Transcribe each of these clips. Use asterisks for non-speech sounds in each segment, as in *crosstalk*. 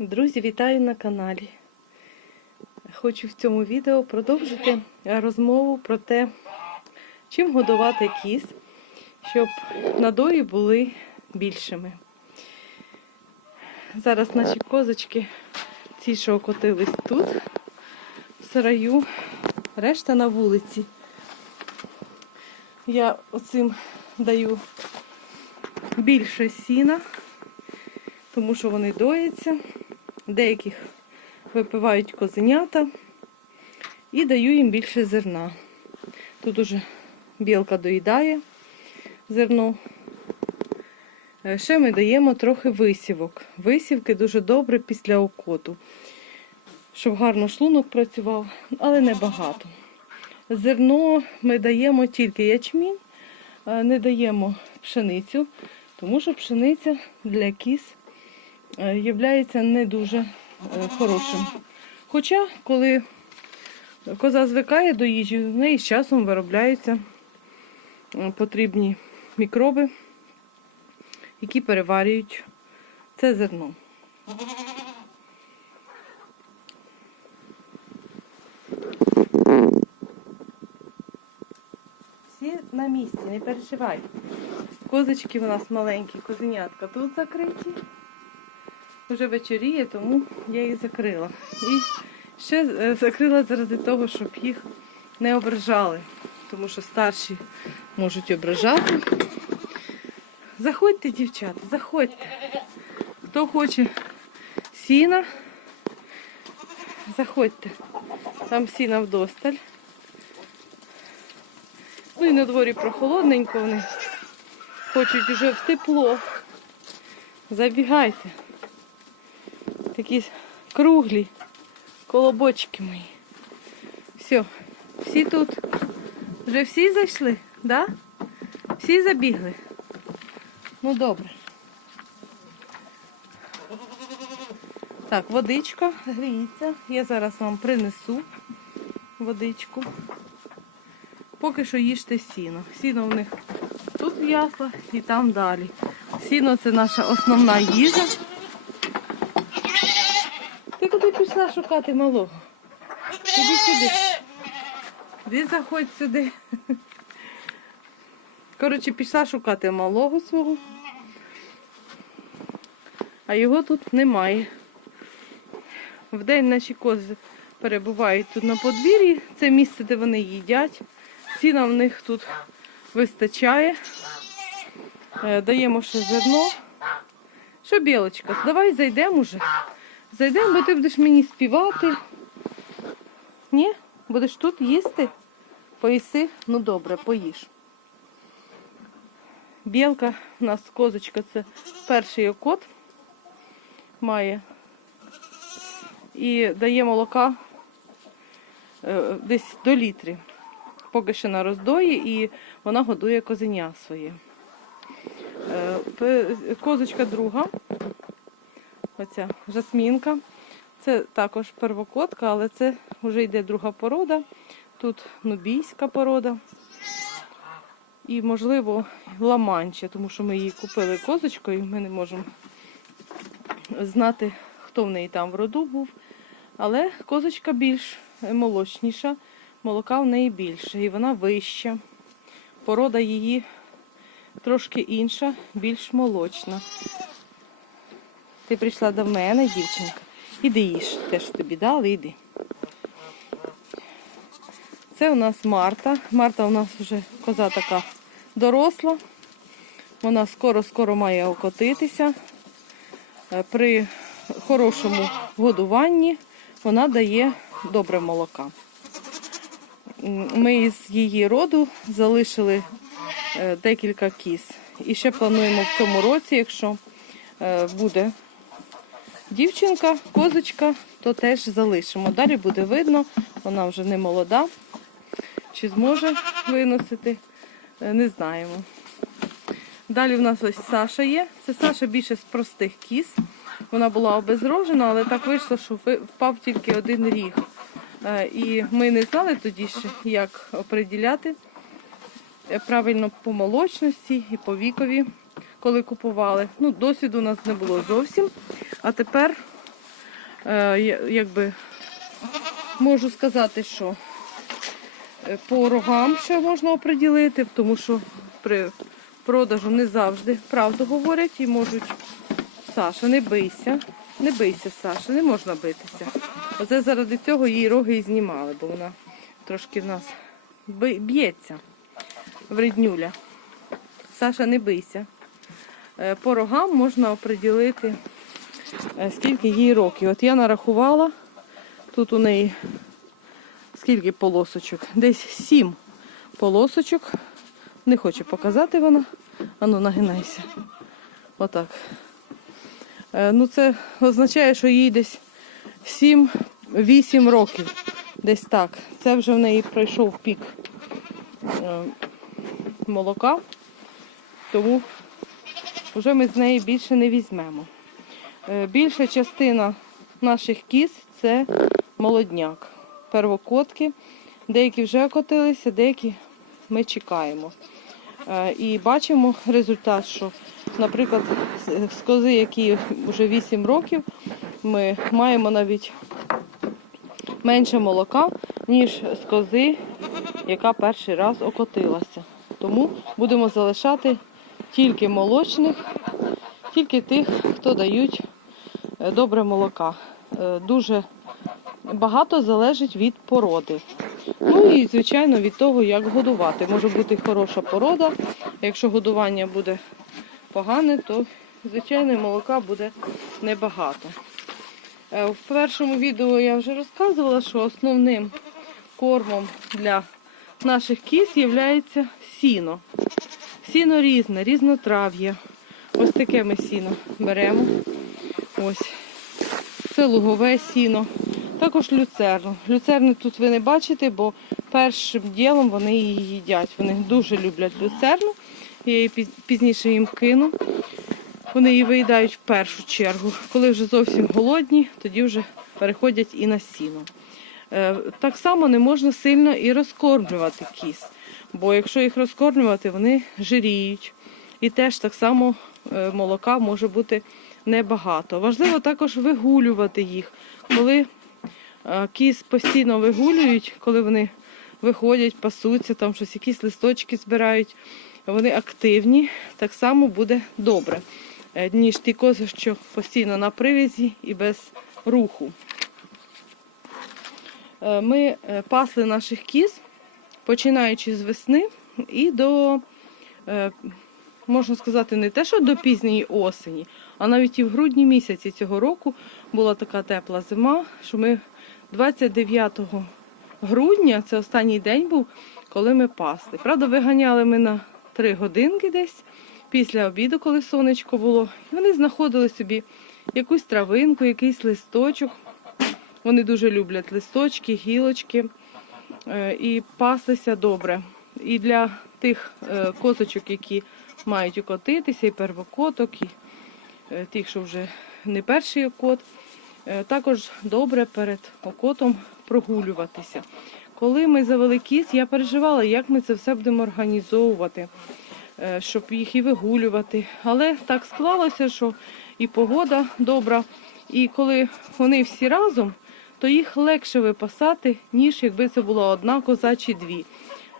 Друзі, вітаю на каналі. Хочу в цьому відео продовжити розмову про те, чим годувати кіз, щоб надої були більшими. Зараз наші козочки, ці, що окотились тут, в сараю, решта на вулиці. Я оцим даю більше сіна, тому що вони дояться. Деяких випивають козенята і даю їм більше зерна. Тут уже білка доїдає зерно. Е, Ще ми даємо трохи висівок. Висівки дуже добре після окоту, щоб гарно шлунок працював, але не багато. Зерно ми даємо тільки ячмінь, е, не даємо пшеницю, тому що пшениця для кіз є не дуже е, хорошим. Хоча, коли коза звикає до їжі, в неї з часом виробляються е, потрібні мікроби, які переварюють це зерно. Всі на місці, не переживай. Козочки у нас маленькі, козенятка тут закриті. Вже вечоріє, тому я їх закрила. І ще е, закрила заради того, щоб їх не ображали, тому що старші можуть ображати. Заходьте, дівчата, заходьте. Хто хоче сіна, заходьте. Там сіна вдосталь. Ну і на дворі прохолодненько вони. Хочуть вже в тепло. Забігайте. Такі круглі колобочки мої. Все, всі тут. Вже всі зайшли, да? Всі забігли. Ну добре. Так, водичка гріється. Я зараз вам принесу водичку. Поки що їжте сіно. Сіно в них тут в яслах і там далі. Сіно це наша основна їжа. Ти куди пішла шукати малого? Іди сюди. Іди заходь сюди. Коротше, пішла шукати малого свого. А його тут немає. Вдень наші кози перебувають тут на подвір'ї. Це місце, де вони їдять. Сіна в них тут вистачає. Е, Даємо ще зерно. Що, білочка, давай зайдемо уже. Зайдемо, бо ти будеш мені співати. Ні? Будеш тут їсти? Поїси? Ну добре, поїж. Білка у нас козочка, це перший окот має. І дає молока е, десь до літрів. Поки ще на роздої і вона годує козеня своє. Е, Козочка друга, оця жасмінка. Це також первокотка, але це вже йде друга порода. Тут нубійська порода. І, можливо, ламанча, тому що ми її купили козочкою, ми не можемо знати, хто в неї там в роду був. Але козочка більш молочніша, молока в неї більше, і вона вища. Порода її трошки інша, більш молочна. Ти прийшла до мене, дівчинка. Іди їж те, що тобі дали, іди. Це у нас Марта. Марта у нас вже коза така доросла. Вона скоро-скоро має окотитися. Е, При хорошому годуванні вона дає добре молока. Ми з її роду залишили е, декілька кіз. І ще плануємо в цьому році, якщо е, буде дівчинка, козочка, то теж залишимо. Далі буде видно, вона вже не молода. Чи зможе виносити, е, не знаємо. Далі в нас ось Саша є. Це Саша більше з простих кіз. Вона була обезрожена, але так вийшло, що впав тільки один ріг. Е, І ми не знали тоді ще, як оприділяти е, правильно по молочності і по вікові, коли купували. Ну, досвіду у нас не було зовсім. А тепер е, якби можу сказати, що е, по рогам ще можна оприділити, тому що при продажу не завжди правду говорять і можуть. Саша, не бийся, не бийся, Саша, не можна битися. Оце заради цього її роги і знімали, бо вона трошки в нас б'ється вреднюля. Саша, не бийся. Е, По рогам можна оприділити, е, скільки їй років. От я нарахувала, тут у неї скільки полосочок? Десь сім полосочок. Не хоче показати вона. Ану, нагинайся. Отак. Е, Ну, це означає, що їй десь 7-8 років. Десь так. Це вже в неї пройшов пік молока, тому вже ми з неї більше не візьмемо. Е, Більша частина наших кіз це молодняк, первокотки. Деякі вже котилися, деякі ми чекаємо. Е, І бачимо результат, що, наприклад, з- з кози, які вже 8 років, ми маємо навіть менше молока, ніж з кози, яка перший раз окотилася. Тому будемо залишати тільки молочних, тільки тих, хто дають е, добре молока. Е, Дуже багато залежить від породи. Ну і, звичайно, від того, як годувати. Може бути хороша порода. Якщо годування буде погане, то, звичайно, молока буде небагато. Е, В першому відео я вже розказувала, що основним кормом для наших кіз є сіно. Сіно різне, різнотрав'я. Ось таке ми сіно беремо. Ось. Це лугове сіно. Також люцерну. Люцерни тут ви не бачите, бо першим ділом вони її їдять. Вони дуже люблять люцерну. Я її пізніше їм кину. Вони її виїдають в першу чергу. Коли вже зовсім голодні, тоді вже переходять і на сіно. Е, Так само не можна сильно і розкормлювати кіз. Бо якщо їх розкормлювати, вони жиріють. І теж так само е, молока може бути небагато. Важливо також вигулювати їх. Коли е, кіз постійно вигулюють, коли вони виходять, пасуться, там щось, якісь листочки збирають, вони активні, так само буде добре, е, ніж ті кози, що постійно на привязі і без руху. Ми пасли наших кіз, починаючи з весни і до, е, можна сказати, не те, що до пізньої осені, а навіть і в грудні місяці цього року була така тепла зима, що ми 29 грудня, це останній день був, коли ми пасли. Правда, виганяли ми на 3 годинки десь після обіду, коли сонечко було. І вони знаходили собі якусь травинку, якийсь листочок. Вони дуже люблять листочки, гілочки і паслися добре. І для тих е, козочок, які мають укотитися, і первокоток, і е, тих, що вже не перший окот, е, також добре перед окотом прогулюватися. Коли ми завели кіз, я переживала, як ми це все будемо організовувати, е, щоб їх і вигулювати. Але так склалося, що і погода добра, і коли вони всі разом, то їх легше випасати, ніж якби це була одна коза чи дві.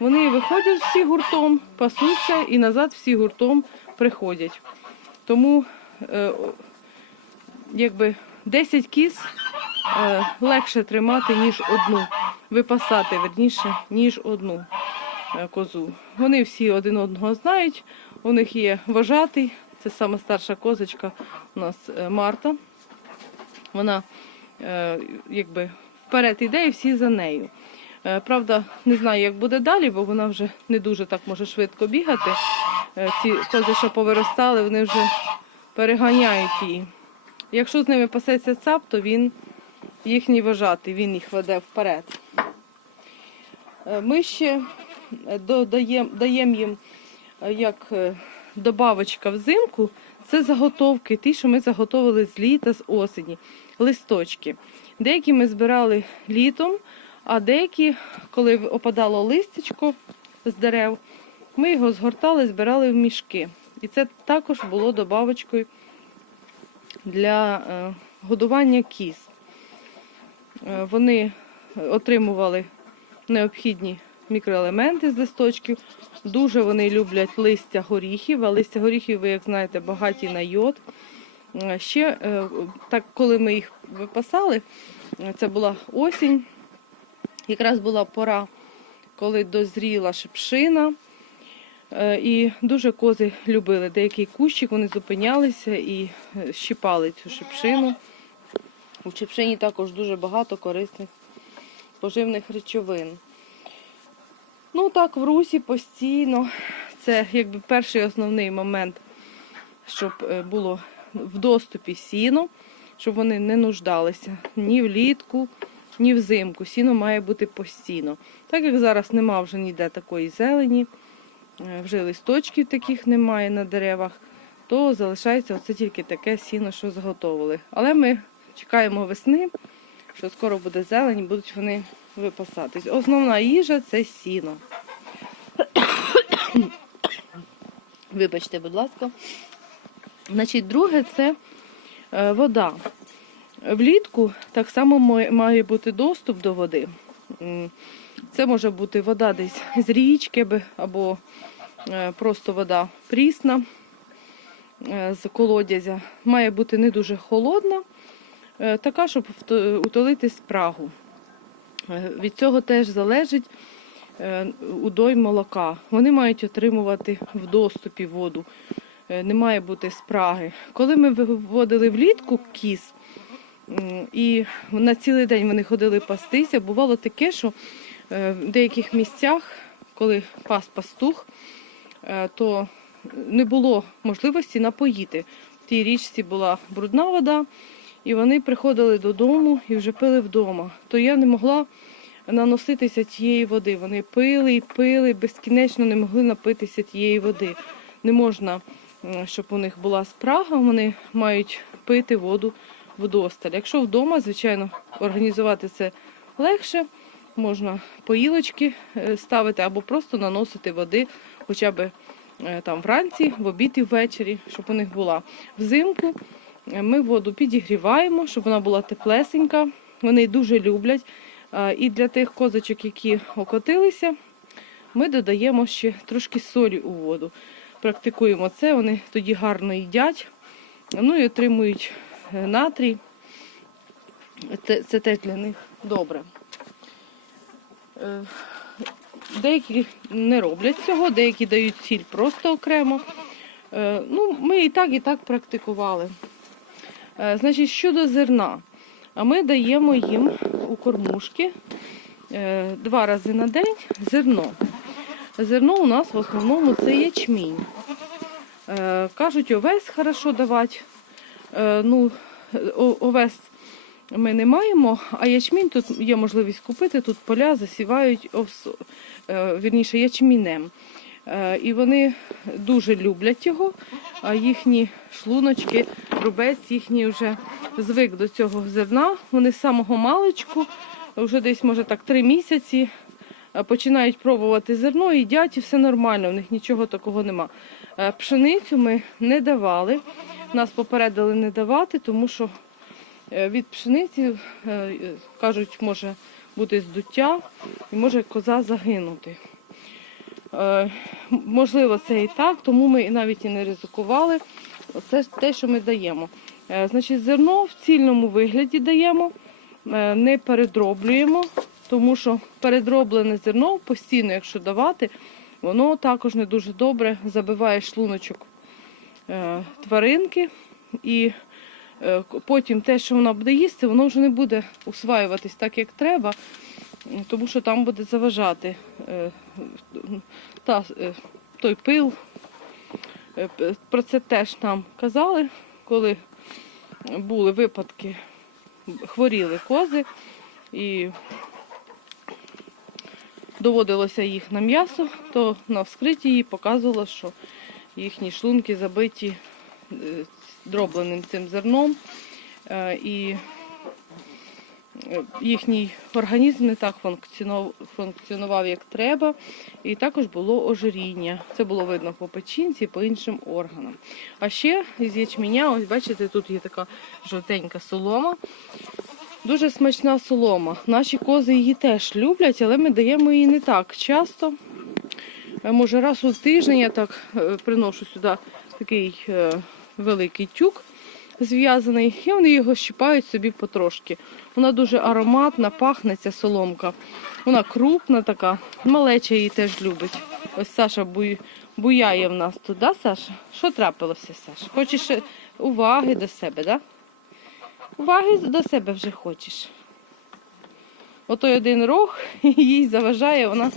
Вони виходять всі гуртом, пасуться і назад всі гуртом приходять. Тому е, якби 10 кіз е, легше тримати, ніж одну, випасати верніше, ніж одну е, козу. Вони всі один одного знають, у них є вожатий, це саме старша козочка у нас е, Марта. Вона якби вперед іде і всі за нею. Е, Правда, не знаю, як буде далі, бо вона вже не дуже так може швидко бігати. Е, Ці кози, що повиростали, вони вже переганяють її. Якщо з ними пасеться цап, то він їхній вожатий, він їх веде вперед. Е, Ми ще додаємо даємо їм е, як е, добавочка взимку, це заготовки, ті, що ми заготовили з літа, з осені, листочки. Деякі ми збирали літом, а деякі, коли опадало листячко з дерев, ми його згортали, збирали в мішки. І це також було добавочкою для е, годування кіз. Е, Вони отримували необхідні мікроелементи з листочків. Дуже вони люблять листя горіхів, а листя горіхів, ви як знаєте, багаті на йод. Е, Ще е, так, коли ми їх випасали, це була осінь, якраз була пора, коли дозріла шипшина. Е, І дуже кози любили деякий кущик, вони зупинялися і щипали цю шипшину. У шипшині також дуже багато корисних поживних речовин. Ну так, в русі постійно. Це якби перший основний момент, щоб е, було в доступі сіно, щоб вони не нуждалися ні влітку, ні взимку. Сіно має бути постійно. Так як зараз нема вже ніде такої зелені, е, вже листочків таких немає на деревах, то залишається оце тільки таке сіно, що заготовили. Але ми чекаємо весни, що скоро буде зелень, будуть вони випасатись. Основна їжа це сіно. Вибачте, будь ласка. Значить, друге це е, вода. Влітку так само має бути доступ до води. Це може бути вода десь з річки або е, просто вода прісна е, з колодязя. Має бути не дуже холодна, така, щоб утолити спрагу. Е, Від цього теж залежить е, удой молока. Вони мають отримувати в доступі воду. Е, Не має бути спраги. Коли ми виводили влітку кіз, і на цілий день вони ходили пастися, бувало таке, що в деяких місцях, коли пас пастух, то не було можливості напоїти. В тій річці була брудна вода, і вони приходили додому і вже пили вдома. То я не могла наноситися тієї води. Вони пили і пили, безкінечно не могли напитися тієї води. Не можна, щоб у них була спрага, вони мають пити воду вдосталь. Якщо вдома, звичайно, організувати це легше. Можна поїлочки е, ставити або просто наносити води хоча б е, там вранці, в обід і ввечері, щоб у них була. Взимку ми воду підігріваємо, щоб вона була теплесенька. Вони дуже люблять. І для тих козочок, які окотилися, ми додаємо ще трошки солі у воду. Практикуємо це, вони тоді гарно їдять, ну і отримують е, натрій. Це, теж для них добре. Е, Деякі не роблять цього, деякі дають сіль просто окремо. Е, Ну, ми і так, і так практикували. Е, Значить, щодо зерна. Ми даємо їм у кормушки е, два рази на день зерно. Зерно у нас в основному це ячмінь. Е, Кажуть, овес хорошо давати. Ну, овес ми не маємо, а ячмінь тут є можливість купити. Тут поля засівають овс, вірніше, ячмінем. Е, І вони дуже люблять його, а їхні шлуночки, рубець їхній вже звик до цього зерна. Вони з самого маличку, вже десь, може так, три місяці е, починають пробувати зерно, їдять і все нормально, в них нічого такого нема. Е, Пшеницю ми не давали. Нас попередили не давати, тому що від пшениці, кажуть, може бути здуття і може коза загинути. Е, Можливо, це і так, тому ми навіть і не ризикували. Оце ж те, що ми даємо. Е, Значить, зерно в цільному вигляді даємо, е, не передроблюємо, тому що передроблене зерно постійно, якщо давати, воно також не дуже добре забиває шлуночок тваринки. І потім те, що вона буде їсти, воно вже не буде усваюватись так, як треба, тому що там буде заважати е, та, е, той пил. Е, Про це теж нам казали, коли були випадки, хворіли кози і доводилося їх на м'ясо, то на вскритті їй показувало, що їхні шлунки забиті дробленим цим зерном. І їхній організм не так функціонував, як треба, і також було ожиріння. Це було видно по печінці, по іншим органам. А ще із ячменя, ось бачите, тут є така жовтенька солома. Дуже смачна солома. Наші кози її теж люблять, але ми даємо її не так часто. Е, Може, раз у тиждень я так е, приношу сюди такий е, великий тюк зв'язаний, і вони його щипають собі потрошки. Вона дуже ароматна, пахне ця соломка. Вона крупна така, малеча її теж любить. Ось Саша буй, буяє в нас тут, да, Саша? Що трапилося, Саша? Хочеш е, уваги до себе, да? Уваги до себе вже хочеш. Отой один рог *laughs* їй заважає, вона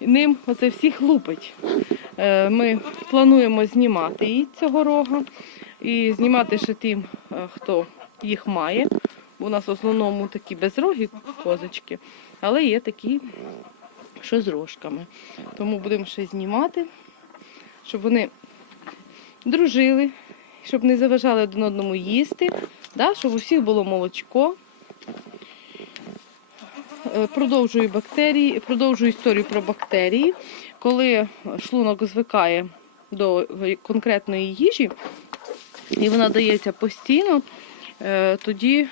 ним оце всіх лупить. Е, Ми плануємо знімати їй цього рога і знімати ще тим, е, хто їх має. Бо у нас в основному такі безрогі козочки, але є такі, що з рожками. Тому будемо ще знімати, щоб вони дружили, щоб не заважали один одному їсти, да, щоб у всіх було молочко. Е, Продовжую бактерії, продовжую історію про бактерії. Коли шлунок звикає до конкретної їжі, і вона дається постійно, е, тоді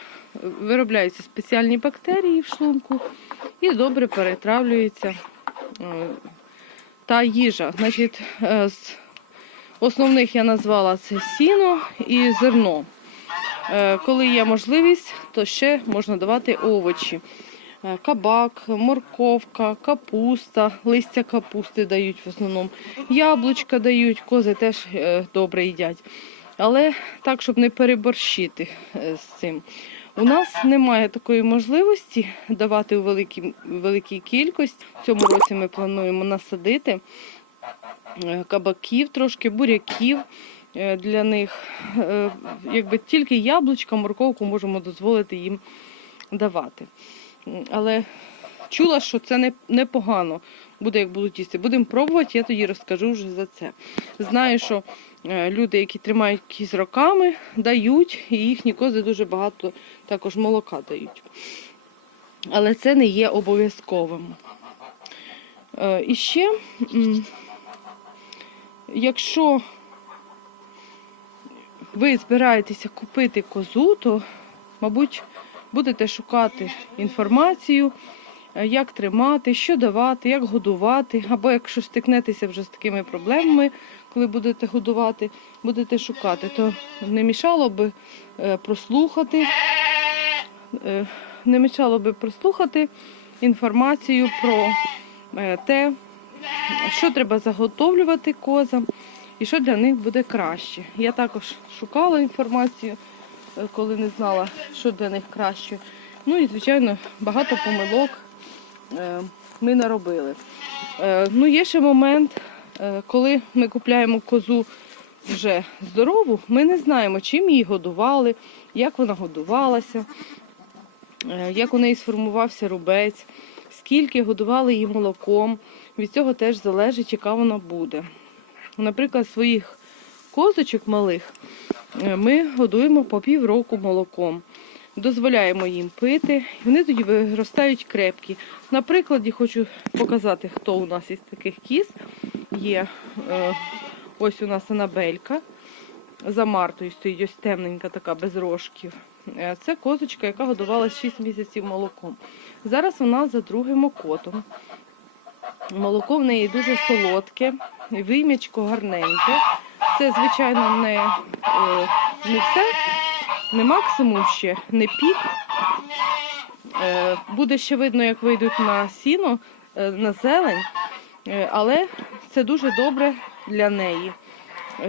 виробляються спеціальні бактерії в шлунку і добре перетравлюється е, та їжа. Значить, з основних я назвала це сіно і зерно. Коли є можливість, то ще можна давати овочі. Е, Кабак, морковка, капуста, листя капусти дають в основному. Яблучка дають, кози теж е, добре їдять. Але так, щоб не переборщити е, з цим. У нас немає такої можливості давати у великій, великій кількості. В цьому році ми плануємо насадити кабаків, трошки буряків для них. Якби тільки яблучка, морковку можемо дозволити їм давати. Але чула, що це не, непогано буде, як будуть їсти. Будемо пробувати, я тоді розкажу вже за це. Знаю, що е, люди, які тримають кіз роками, дають, і їхні кози дуже багато також молока дають. Але це не є обов'язковим. Е, І ще, якщо ви збираєтеся купити козу, то, мабуть, будете шукати інформацію, е, як тримати, що давати, як годувати. Або якщо стикнетеся вже з такими проблемами, коли будете годувати, будете шукати, то не мішало би е, прослухати, е, не мішало би прослухати інформацію про те, що треба заготовлювати козам і що для них буде краще. Я також шукала інформацію, коли не знала, що для них краще. Ну і, звичайно, багато помилок е, ми наробили. Е, Ну, є ще момент, е, коли ми купляємо козу вже здорову, ми не знаємо, чим її годували, як вона годувалася, як у неї сформувався рубець, скільки годували її молоком. Від цього теж залежить, яка вона буде. Наприклад, своїх козочок малих ми годуємо по півроку молоком. Дозволяємо їм пити, і вони тоді виростають крепкі. На прикладі хочу показати, хто у нас із таких кіз є. Е, Ось у нас Анабелька. За Мартою стоїть ось темненька, така без рожків. Е, Це козочка, яка годувала 6 місяців молоком. Зараз вона за другим окотом. Молоко в неї дуже солодке, і вим'ячко гарненьке. Це, звичайно, не, е, не все, не максимум ще, не пік. Е, Буде ще видно, як вийдуть на сіно, е, на зелень, але це дуже добре для неї,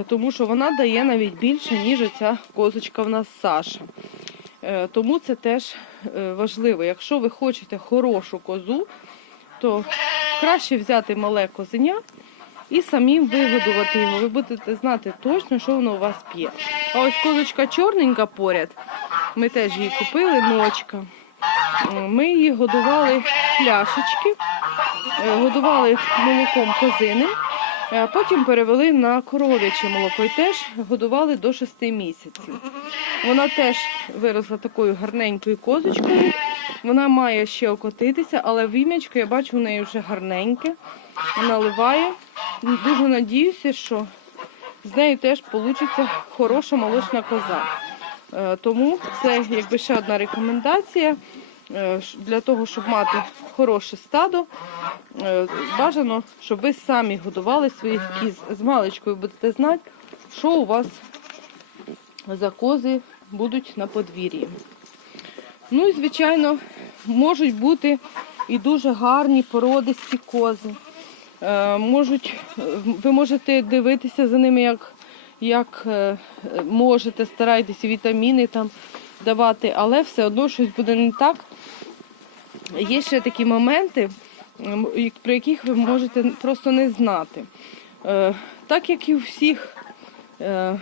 тому що вона дає навіть більше, ніж ця козочка в нас Саша. Тому це теж важливо. Якщо ви хочете хорошу козу, то краще взяти мале козеня і самим вигодувати його. Ви будете знати точно, що воно у вас п'є. А ось козочка чорненька поряд. Ми теж її купили, ночка. Е, Ми її годували пляшечки, е, годували молоком козиним, а потім перевели на коров'яче молоко і теж годували до 6 місяців. Вона теж виросла такою гарненькою козочкою. Вона має ще окотитися, але вім'ячко я бачу в неї вже гарненьке. Наливає. Дуже надіюся, що з нею теж вийде хороша молочна коза. Е, Тому це якби ще одна рекомендація. Е, Для того, щоб мати хороше стадо, е, бажано, щоб ви самі годували своїх кіз. З маличкою будете знати, що у вас за кози будуть на подвір'ї. Ну і, звичайно, можуть бути і дуже гарні породисті кози. Е, можуть, ви можете дивитися за ними, як, як можете, старайтеся вітаміни там давати, але все одно щось буде не так. Є ще такі моменти, про яких ви можете просто не знати. Е, Так як і у всіх е,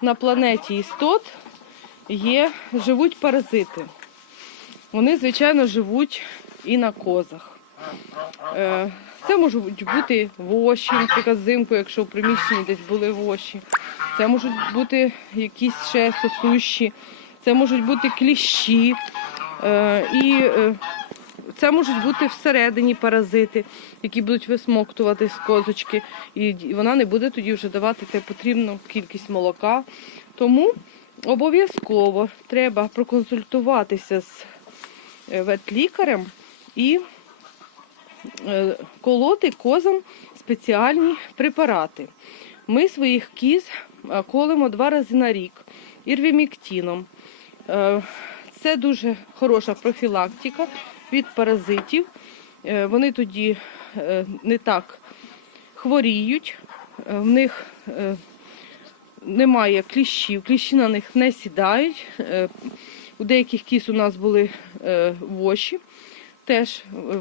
на планеті істот є, живуть паразити. Вони, звичайно, живуть і на козах. Це можуть бути воші, наприклад, взимку, якщо в приміщенні десь були воші. Це можуть бути якісь ще сосущі, це можуть бути кліщі. Е, І е, це можуть бути всередині паразити, які будуть висмоктувати з козочки, і вона не буде тоді вже давати те потрібну кількість молока. Тому обов'язково треба проконсультуватися з е, ветлікарем і колоти козам спеціальні препарати. Ми своїх кіз е, колимо два рази на рік ірвіміктіном. Е, Це дуже хороша профілактика від паразитів. Е, Вони тоді е, не так хворіють, е, в них е, немає кліщів, кліщі на них не сідають. Е, У деяких кіз у нас були е, воші, теж е,